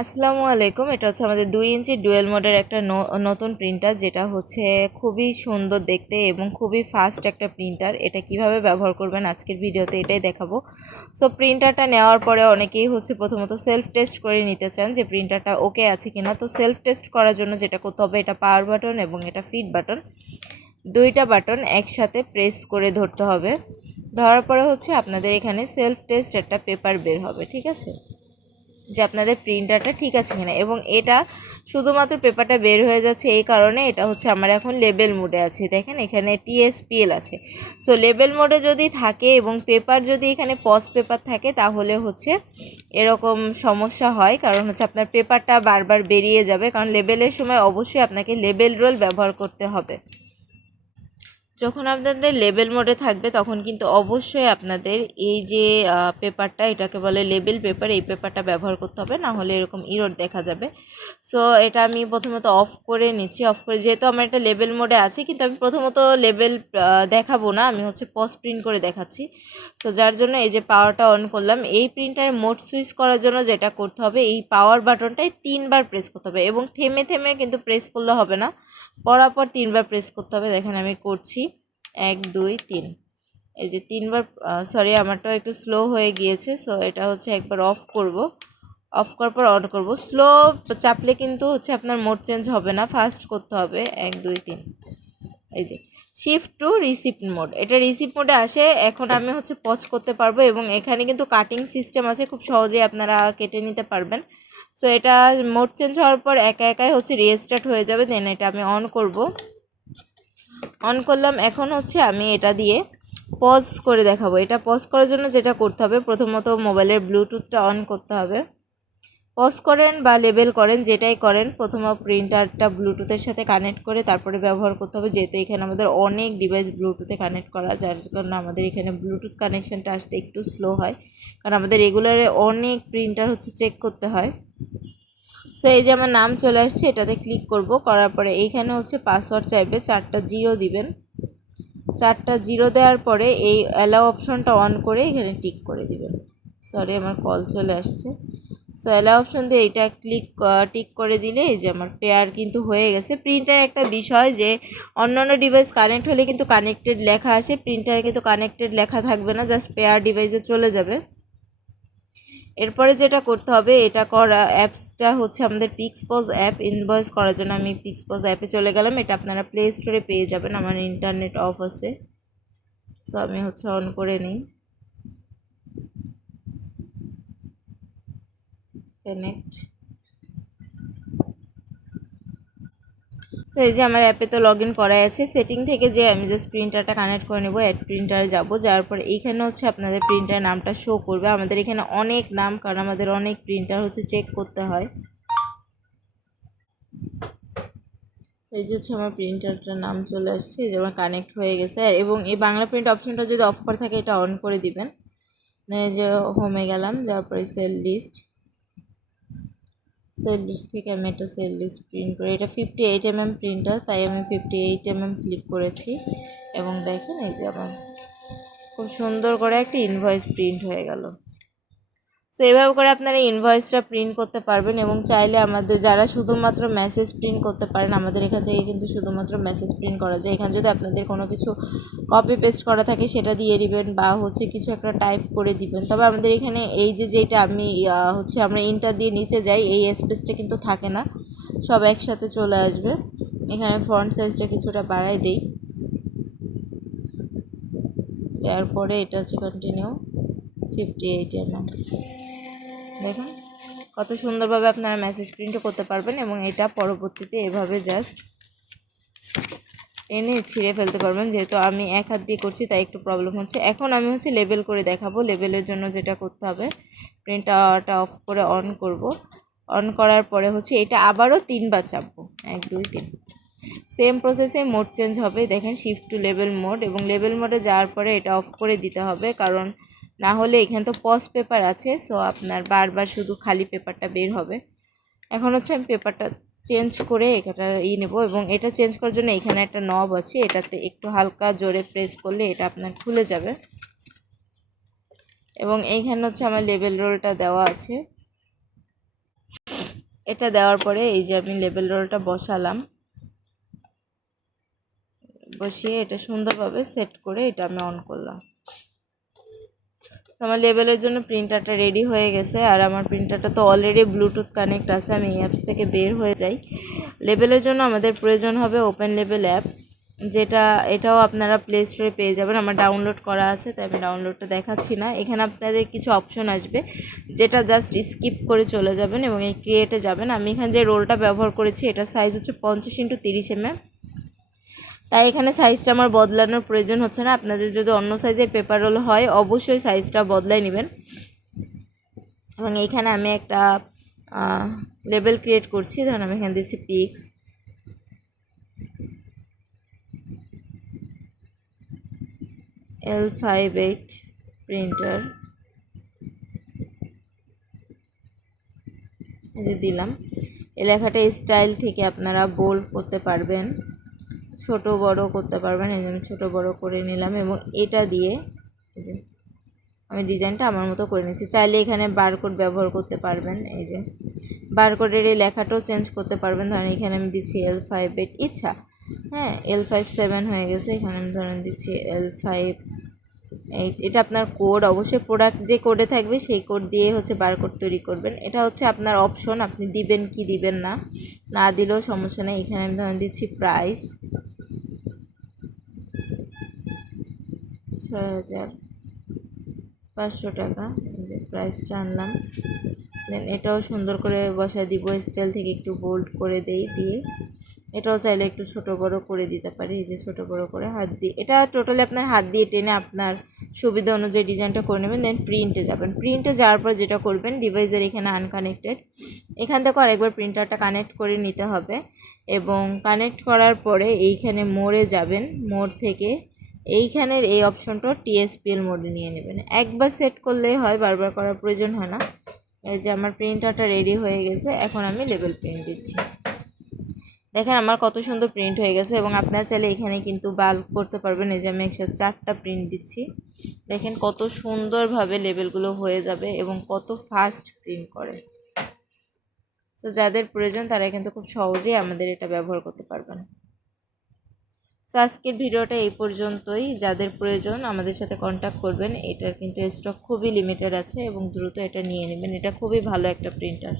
আসসালামু আলাইকুম। এটা হচ্ছে আমাদের 2 ইঞ্চি ডুয়েল মোডের একটা নতুন প্রিন্টার, যেটা হচ্ছে খুবই সুন্দর দেখতে এবং খুবই ফাস্ট একটা প্রিন্টার। এটা কিভাবে ব্যবহার করবেন আজকের ভিডিওতে এটাই দেখাবো। সো প্রিন্টারটা নেওয়ার পরে অনেকেই হচ্ছে প্রথমত সেলফ টেস্ট করে নিতে চান যে প্রিন্টারটা ওকে আছে কিনা। তো সেলফ টেস্ট করার জন্য যেটা করতে হবে, এটা পাওয়ার বাটন এবং এটা ফিড বাটন, দুইটা বাটন একসাথে প্রেস করে ধরতে হবে। ধরার পরে হচ্ছে আপনাদের এখানে সেলফ টেস্ট একটা পেপার বের হবে, ঠিক আছে, যে আপনাদের প্রিন্টারটা ঠিক আছে কিনা। এবং এটা শুধুমাত্র পেপারটা বের হয়ে যাচ্ছে এই কারণে, এটা হচ্ছে আমার এখন লেবেল মোডে আছে। দেখেন এখানে TSPL আছে। সো লেবেল মোডে যদি থাকে এবং পেপার যদি এখানে পজ পেপার থাকে তাহলে হচ্ছে এরকম সমস্যা হয়, কারণ হচ্ছে আপনার পেপারটা বারবার বেরিয়ে যাবে। কারণ লেবেলের সময় অবশ্যই আপনাকে লেবেল রোল ব্যবহার করতে হবে। যখন আপনাদের লেবেল মোডে থাকবে তখন কিন্তু অবশ্যই আপনাদের এই যে পেপারটা, এটাকে বলে লেবেল পেপার, এই পেপারটা ব্যবহার করতে হবে, না হলে এরকম ইরর দেখা যাবে। সো এটা আমি প্রথমত অফ করে নিচ্ছি। অফ করে, যেহেতু আমার একটা লেবেল মোডে আছে, কিন্তু আমি প্রথমত লেবেল দেখাবো না, আমি হচ্ছে পজ প্রিন্ট করে দেখাচ্ছি। সো যার জন্য এই যে পাওয়ারটা অন করলাম। এই প্রিন্টারে মোড সুইচ করার জন্য যেটা করতে হবে, এই পাওয়ার বাটনটাই 3বার প্রেস করতে হবে এবং থেমে থেমে কিন্তু প্রেস করলে হবে না, পরাপর 3বার প্রেস করতে হবে। দেখেন আমি করছি, 1 2 3, এই যে 3বার। সরি, আমারটাও একটু স্লো হয়ে গিয়েছে। সো এটা হচ্ছে একবার অফ করব, অফ করার পর অন করব। স্লো চাপলে কিন্তু হচ্ছে আপনার মোড চেঞ্জ হবে না, ফাস্ট করতে হবে। 1 2 3, এই যে শিফট টু রিসিপ্ট মোড, এটা রিসিপ্ট মোডে আসে। এখন আমি হচ্ছে পজ করতে পারবো এবং এখানে কিন্তু কাটিং সিস্টেম আছে, খুব সহজেই আপনারা কেটে নিতে পারবেন। সো এটা মোড চেঞ্জ হওয়ার পর একা একাই হচ্ছে রিস্টার্ট হয়ে যাবে। দেন এটা আমি অন করব, অন করলাম। এখন হচ্ছে আমি এটা দিয়ে পজ করে দেখাবো। এটা পজ করার জন্য যেটা করতে হবে, প্রথমত মোবাইলের ব্লুটুথটা অন করতে হবে। পজ করেন বা লেবেল করেন, যেটাই করেন, প্রথমে প্রিন্টারটা ব্লুটুথের সাথে কানেক্ট করে তারপরে ব্যবহার করতে হবে। যেহেতু এখানে আমাদের অনেক ডিভাইস ব্লুটুথে কানেক্ট করা, যার কারণে আমাদের এখানে ব্লুটুথ কানেকশানটা আসতে একটু স্লো হয়, কারণ আমাদের রেগুলারে অনেক প্রিন্টার হচ্ছে চেক করতে হয়। সো এই যে আমার নাম চলে আসছে, এটাতে ক্লিক করব। করার পরে এইখানে হচ্ছে পাসওয়ার্ড চাইবে, 4টা 0 দিবেন। 4টা 0 দেওয়ার পরে এই অ্যালাউ অপশনটা অন করে এখানে টিক করে দিবেন। সরি, আমার কল চলে আসছে। সো অ্যালাউ অপশন দিয়ে এইটা টিক করে দিলে এই যে আমার পেয়ার কিন্তু হয়ে গেছে। প্রিন্টার একটা বিষয় যে অন্যান্য ডিভাইস কানেক্ট হলে কিন্তু কানেক্টেড লেখা আসে, প্রিন্টারে কিন্তু কানেক্টেড লেখা থাকবে না, জাস্ট পেয়ার ডিভাইসে চলে যাবে। এরপরে যেটা করতে হবে, এটা করা অ্যাপসটা হচ্ছে আমাদের পিক্সপজ অ্যাপ। ইনভয়েস করার জন্য আমি পিক্সপজ অ্যাপে চলে গেলাম। এটা আপনারা প্লে স্টোরে পেয়ে যাবেন, আমার ইন্টারনেট অফ আছে। সো আমি হচ্ছে অন করে নিই, কানেক্ট। সো এই যে আমার অ্যাপে তো লগ ইন করাই আছে। সেটিং থেকে যে আমি জাস্ট প্রিন্টারটা কানেক্ট করে নেব, অ্যাড প্রিন্টারে যাব। যাওয়ার পর এইখানে হচ্ছে আপনাদের প্রিন্টার নামটা শো করবে। আমাদের এখানে অনেক নাম, কারণ আমাদের অনেক প্রিন্টার হচ্ছে চেক করতে হয়। এই যে হচ্ছে আমার প্রিন্টারটার নাম চলে আসছে, এই যে আমার কানেক্ট হয়ে গেছে। এবং এই বাংলা প্রিন্ট অপশনটা যদি অফ করে থাকে, এটা অন করে দিবেন। এই যে হোমে গেলাম, যাওয়ার পরে সেল লিস্ট থেকে আমি একটা সেল লিস্ট প্রিন্ট করি। এটা 58mm প্রিন্টার, তাই আমি 58mm ক্লিক করেছি। এবং দেখেন এই যে আমার খুব সুন্দর করে একটা ইনভয়েস প্রিন্ট হয়ে গেল। সো এইভাবে করে আপনারা ইনভয়েসটা প্রিন্ট করতে পারবেন। এবং চাইলে আমাদের যারা শুধুমাত্র মেসেজ প্রিন্ট করতে পারেন, আমাদের এখান থেকে কিন্তু শুধুমাত্র মেসেজ প্রিন্ট করা যায়। এখানে যদি আপনাদের কোনো কিছু কপি পেস্ট করা থাকে সেটা দিয়ে দিবেন, বা হচ্ছে কিছু একটা টাইপ করে দিবেন। তবে আমাদের এখানে এই যে যেটা আমি হচ্ছে আমরা ইন্টার দিয়ে নিচে যাই, এই স্পেসটা কিন্তু থাকে না, সব একসাথে চলে আসবে। এখানে ফন্ট সাইজটা কিছুটা বাড়াই দিই, তারপরে এটা হচ্ছে কন্টিনিউ 58mm। দেখুন কত সুন্দরভাবে আপনারা মেসেজ প্রিন্টও করতে পারবেন। এবং এটা পরবর্তীতে এভাবে জাস্ট এনে ছিঁড়ে ফেলতে পারবেন। যেহেতু আমি এক হাত দিয়ে করছি তাই একটু প্রবলেম হচ্ছে। এখন আমি হচ্ছে লেবেল করে দেখাবো। লেবেলের জন্য যেটা করতে হবে, প্রিন্টারটা অফ করে অন করব। অন করার পরে হচ্ছে এটা আবারও 3বার চাপবো, 1 2 3। সেম প্রসেসে মোড চেঞ্জ হবে। দেখেন শিফট টু লেবেল মোড, এবং লেবেল মোডে যাওয়ার পরে এটা অফ করে দিতে হবে, কারণ না হলে এখানে তো পজ পেপার আছে। সো আপনার বারবার শুধু খালি পেপারটা বের হবে। এখন হচ্ছে আমি পেপারটা চেঞ্জ করে এটা নেব। এবং এটা চেঞ্জ করার জন্য এখানে একটা নব আছে, এটাতে একটু হালকা জোরে প্রেস করলে এটা আপনার খুলে যাবে। এবং এইখানে হচ্ছে আমার লেবেল রোলটা দেওয়া আছে। এটা দেওয়ার পরে এই যে আমি লেবেল রোলটা বসালাম, বসিয়ে এটা সুন্দরভাবে সেট করে এটা আমি অন করলাম। আমার লেবেলের জন্য প্রিন্টারটা রেডি হয়ে গেছে। আর আমার প্রিন্টারটা তো অলরেডি ব্লুটুথ কানেক্ট আছে, আমি এই অ্যাপস থেকে বের হয়ে যাই। লেবেলের জন্য আমাদের প্রয়োজন হবে ওপেন লেবেল অ্যাপ, যেটা এটাও আপনারা প্লে স্টোরে পেয়ে যাবেন। আমার ডাউনলোড করা আছে, তাই আমি ডাউনলোডটা দেখাচ্ছি না। এখানে আপনাদের কিছু অপশন আসবে, যেটা জাস্ট স্কিপ করে চলে যাবেন এবং এই ক্রিয়েটে যাবেন। আমি এখানে যে রোলটা ব্যবহার করেছি এটার সাইজ হচ্ছে 50x30 mm, তাই এখানে সাইজটা আমার বদলানোর প্রয়োজন হচ্ছে না। আপনাদের যদি অন্য সাইজের পেপার রোল হয় অবশ্যই সাইজটা বদলাই নেবেন। এবং এইখানে আমি একটা লেবেল ক্রিয়েট করছি, ধরুন আমি এখানে দিচ্ছি পিক্স, L58 প্রিন্টার, এই যে দিলাম। এই লেখাটা স্টাইল থেকে আপনারা বোল্ড করতে পারবেন, ছোট বড় করতে পারবেন। এই জন্য ছোট বড় করে নিলাম এবং এটা দিয়ে এই যে আমি ডিজাইনটা আমার মতো করে নিয়েছি। চাইলে এখানে বারকোড ব্যবহার করতে পারবেন। এই যে বারকোডের এই লেখাটাও চেঞ্জ করতে পারবেন। ধরেন এখানে আমি দিচ্ছি L58, ইচ্ছা, হ্যাঁ L57 হয়ে গেছে, এখানে আমি ধরেন দিচ্ছি L58। এটা আপনার কোড, অবশ্যই প্রোডাক্ট যে কোডে থাকবে সেই কোড দিয়ে হচ্ছে বারকোড তৈরি করবেন। এটা হচ্ছে আপনার অপশন, আপনি দিবেন কি দিবেন না, না দিলেও সমস্যা নেই। এখানে আমি ধরেন দিচ্ছি প্রাইস 6500 টাকা, প্রাইসটা আনলাম। দেন এটাও সুন্দর করে বসায় দিব, স্টাইল থেকে একটু বোল্ড করে দিয়ে এটাও চাইলে একটু ছোট বড় করে দিতে পারি। এই যে ছোট বড় করে হাত দিয়ে, এটা টোটালি আপনার হাত দিয়ে টেনে আপনার সুবিধা অনুযায়ী ডিজাইনটা করে নেবেন। দেন প্রিন্টে যাবেন। প্রিন্টে যাওয়ার পর যেটা করবেন, ডিভাইসের এখানে আনকানেক্টেড, এখান থেকে আরেকবার প্রিন্টারটা কানেক্ট করে নিতে হবে এবং কানেক্ট করার পরে এইখানে মোড়ে যাবেন। মোড় থেকে এইখানের এই অপশনটা TSPL মোডে নিয়ে নেবেন। একবার সেট করলেই হয়, বারবার করার প্রয়োজন হয় না। এই যে আমার প্রিন্টারটা রেডি হয়ে গেছে, এখন আমি লেবেল প্রিন্ট দিচ্ছি। দেখেন আমার কত সুন্দর প্রিন্ট হয়ে গেছে এবং আপনারা চাইলে এখানে কিন্তু বাল্ক করতে পারবেন। এই যে আমি 104টা প্রিন্ট দিচ্ছি, দেখেন কত সুন্দরভাবে লেবেলগুলো হয়ে যাবে এবং কত ফাস্ট প্রিন্ট করে। তো যাদের প্রয়োজন তারা কিন্তু খুব সহজেই আমাদের এটা ব্যবহার করতে পারবেন। তো আজকের ভিডিওটা এই পর্যন্তই। যাদের প্রয়োজন আমাদের সাথে কন্ট্যাক্ট করবেন। এটার কিন্তু স্টক খুবই লিমিটেড আছে এবং দ্রুত এটা নিয়ে নেবেন। এটা খুবই ভালো একটা প্রিন্টার।